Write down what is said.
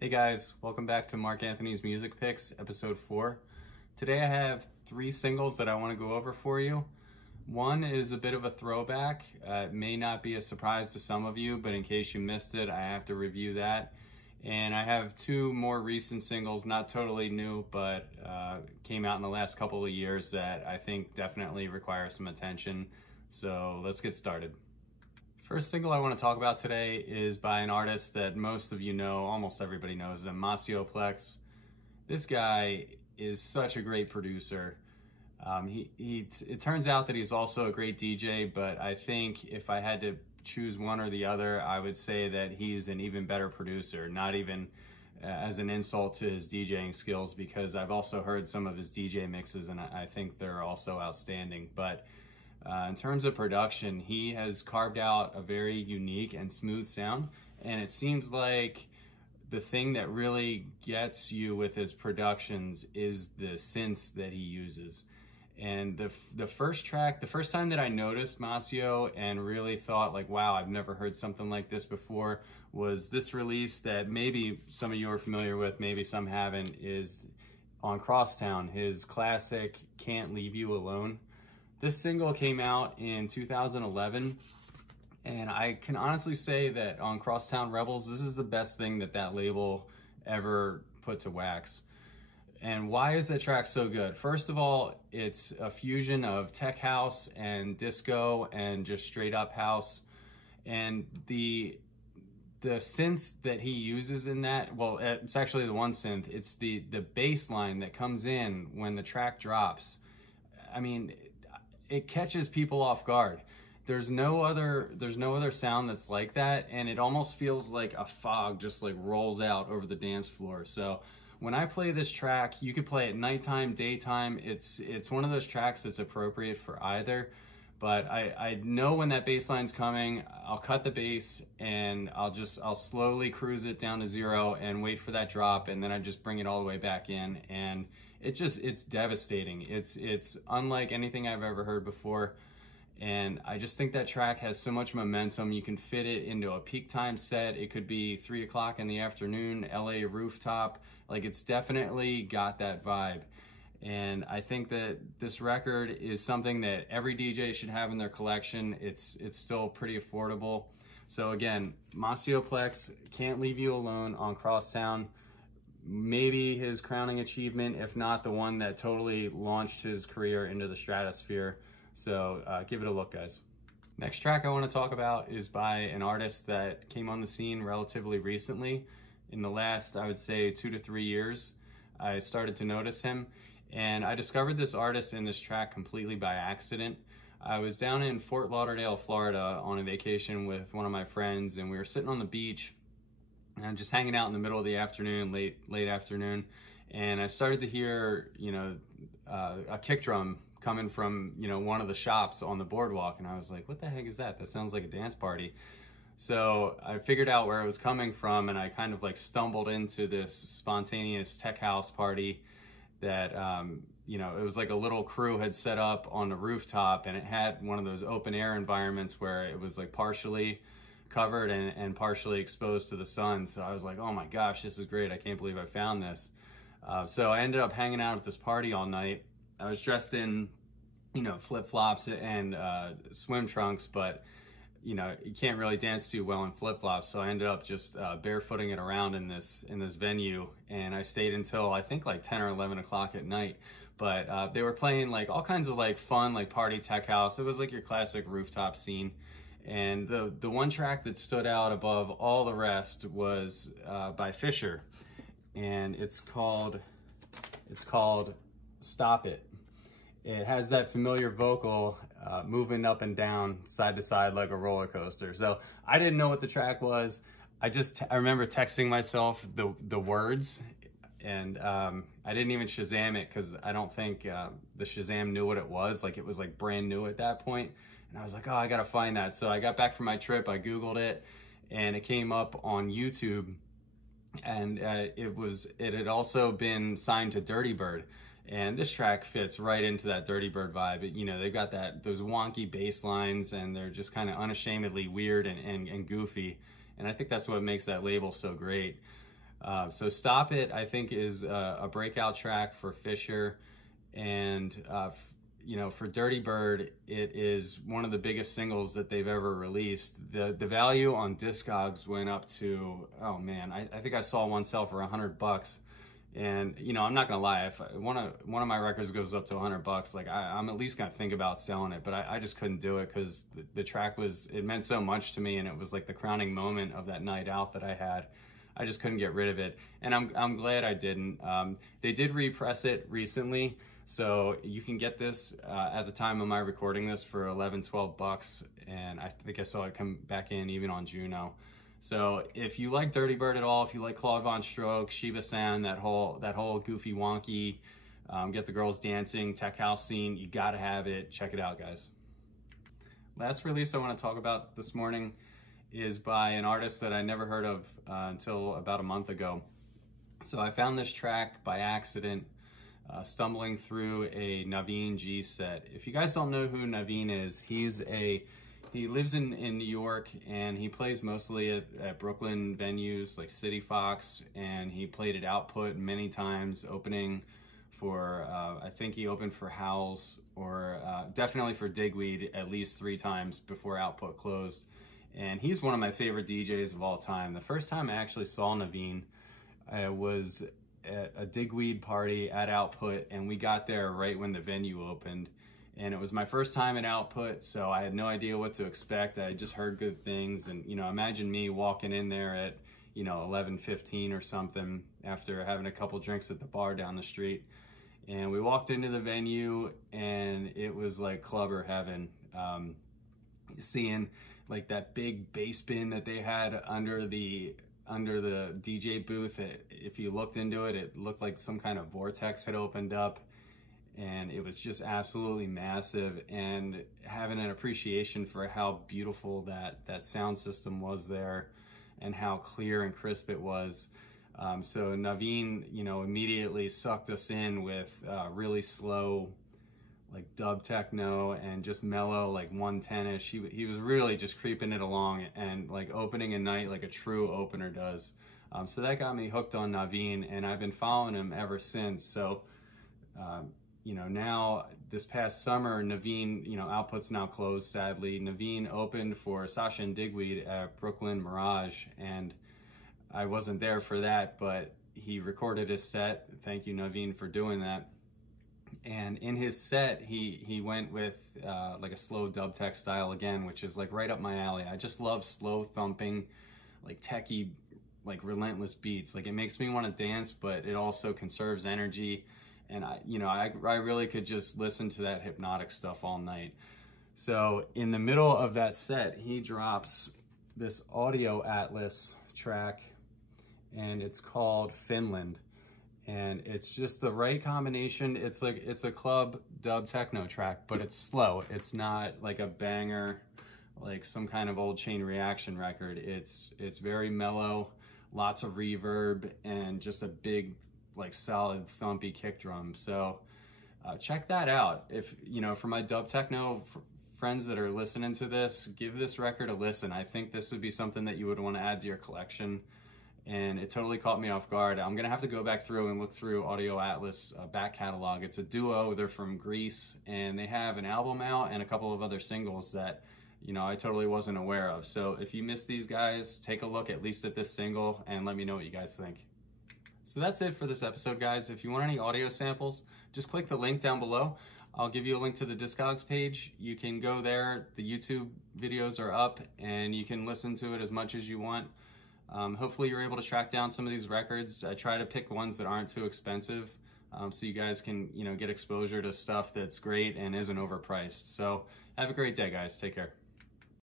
Hey guys, welcome back to Mark Anthony's Music Picks, episode 4. Today I have 3 singles that I want to go over for you. One is a bit of a throwback. It may not be a surprise to some of you, but in case you missed it, I have to review that. And I have 2 more recent singles, not totally new, but came out in the last couple of years that I think definitely require some attention. So let's get started. First single I want to talk about today is by an artist that most of you know, almost everybody knows him, Maceo Plex. This guy is such a great producer. It turns out that he's also a great DJ, but I think if I had to choose one or the other, I would say that he's an even better producer, not even as an insult to his DJing skills, because I've also heard some of his DJ mixes and I think they're also outstanding. But in terms of production, he has carved out a very unique and smooth sound, and it seems like the thing that really gets you with his productions is the synths that he uses. And the first track, the first time that I noticed Maceo and really thought like, wow, I've never heard something like this before, was this release that maybe some of you are familiar with, maybe some haven't, is on Crosstown, his classic Can't Leave You Alone. This single came out in 2011, and I can honestly say that on Crosstown Rebels, this is the best thing that label ever put to wax. And why is that track so good? First of all, it's a fusion of tech house and disco and just straight up house. And the synth that he uses in that, well, it's actually the one synth, it's the bass line that comes in when the track drops. I mean, it catches people off guard. There's no other sound that's like that, and it almost feels like a fog just like rolls out over the dance floor. So when I play this track, you could play it nighttime, daytime. It's one of those tracks that's appropriate for either. But I know when that bass line's coming, I'll cut the bass and I'll slowly cruise it down to 0 and wait for that drop, and then I just bring it all the way back in, and it's devastating. It's unlike anything I've ever heard before. And I just think that track has so much momentum. You can fit it into a peak time set. It could be 3 o'clock in the afternoon, LA rooftop. Like, it's definitely got that vibe. And I think that this record is something that every DJ should have in their collection. It's still pretty affordable. So again, Maceo Plex, Can't Leave You Alone on Crosstown. Maybe his crowning achievement, if not the one that totally launched his career into the stratosphere. So give it a look, guys. Next track I want to talk about is by an artist that came on the scene relatively recently. In the last, I would say, 2 to 3 years, I started to notice him. And I discovered this artist and this track completely by accident. I was down in Fort Lauderdale, Florida on a vacation with one of my friends, and we were sitting on the beach and just hanging out in the middle of the afternoon, late afternoon, and I started to hear, a kick drum coming from, one of the shops on the boardwalk, and I was like, what the heck is that? That sounds like a dance party. So I figured out where it was coming from, and I kind of like stumbled into this spontaneous tech house party that, it was like a little crew had set up on the rooftop, and it had one of those open air environments where it was like partially covered and partially exposed to the sun. So I was like, oh my gosh, this is great. I can't believe I found this. So I ended up hanging out at this party all night. I was dressed in, flip-flops and swim trunks, but you can't really dance too well in flip-flops. So I ended up just barefooting it around in this venue, and I stayed until I think like 10 or 11 o'clock at night. But they were playing like all kinds of like fun, like party tech house. It was like your classic rooftop scene. And the one track that stood out above all the rest was by Fisher, and it's called Stop It. It has that familiar vocal moving up and down, side to side like a roller coaster. So I didn't know what the track was. I remember texting myself the words, and I didn't even Shazam it because I don't think the Shazam knew what it was. Like, it was like brand new at that point. And I was like, oh, I gotta find that. So I got back from my trip, I Googled it, and it came up on YouTube. And it had also been signed to Dirty Bird. And this track fits right into that Dirty Bird vibe. They've got those wonky bass lines, and they're just kind of unashamedly weird and goofy. And I think that's what makes that label so great. So Stop It, I think, is a breakout track for Fisher, and you know, for Dirty Bird, it is one of the biggest singles that they've ever released. The value on Discogs went up to, oh man, I think I saw one sell for $100. And you know, I'm not gonna lie, if one of my records goes up to $100, like I'm at least gonna think about selling it. But I just couldn't do it because the track it meant so much to me, and it was like the crowning moment of that night out that I had. I just couldn't get rid of it, and I'm glad I didn't. They did repress it recently, so you can get this at the time of my recording this for $11-12, and I think I saw it come back in even on Juno. So if you like Dirty Bird at all, if you like Claude Von Stroke, Shiba Sound, that whole goofy wonky, get the girls dancing, tech house scene, you gotta have it. Check it out, guys. Last release I want to talk about this morning is by an artist that I never heard of until about a month ago. So I found this track by accident, stumbling through a Naveen G set. If you guys don't know who Naveen is, he lives in New York, and he plays mostly at Brooklyn venues like City Fox, and he played at Output many times, opening for, I think he opened for Howl's, or definitely for Digweed at least 3 times before Output closed. And he's one of my favorite DJs of all time. The first time I actually saw Naveen was at a Digweed party at Output, and we got there right when the venue opened. And it was my first time at Output, so I had no idea what to expect. I had just heard good things, and you know, imagine me walking in there at, you know, 11:15 or something after having a couple drinks at the bar down the street. And we walked into the venue, and it was like clubber heaven. Seeing like that big bass bin that they had under the DJ booth. If you looked into it, it looked like some kind of vortex had opened up. And it was just absolutely massive, and having an appreciation for how beautiful that sound system was there and how clear and crisp it was. So Naveen, you know, immediately sucked us in with really slow, like dub techno and just mellow, like 110-ish. He was really just creeping it along and like opening a night like a true opener does. So that got me hooked on Naveen, and I've been following him ever since. So you know, now this past summer, Naveen, you know, Output's now closed, sadly. Naveen opened for Sasha and Digweed at Brooklyn Mirage, and I wasn't there for that, but he recorded his set. Thank you, Naveen, for doing that. And in his set, he went with like a slow dub tech style again, which is like right up my alley. I just love slow thumping, like techie, like relentless beats. Like it makes me want to dance, but it also conserves energy. And I really could just listen to that hypnotic stuff all night. So in the middle of that set, he drops this Audio Atlas track, and it's called Finland. And it's just the right combination. It's a club dub techno track, but it's slow. It's not like a banger, like some kind of old Chain Reaction record. It's very mellow, lots of reverb, and just a big, like solid thumpy kick drum. So check that out. If you know, for my dub techno friends that are listening to this, give this record a listen. I think this would be something that you would want to add to your collection, and it totally caught me off guard. I'm gonna have to go back through and look through Audio Atlas back catalog. It's a duo. They're from Greece, and they have an album out and a couple of other singles that, you know, I totally wasn't aware of. So if you miss these guys, take a look at least at this single and let me know what you guys think. So that's it for this episode, guys. If you want any audio samples, just click the link down below. I'll give you a link to the Discogs page. You can go there. The YouTube videos are up, and you can listen to it as much as you want. Hopefully you're able to track down some of these records. I try to pick ones that aren't too expensive, so you guys can, you know, get exposure to stuff that's great and isn't overpriced. So have a great day, guys. Take care.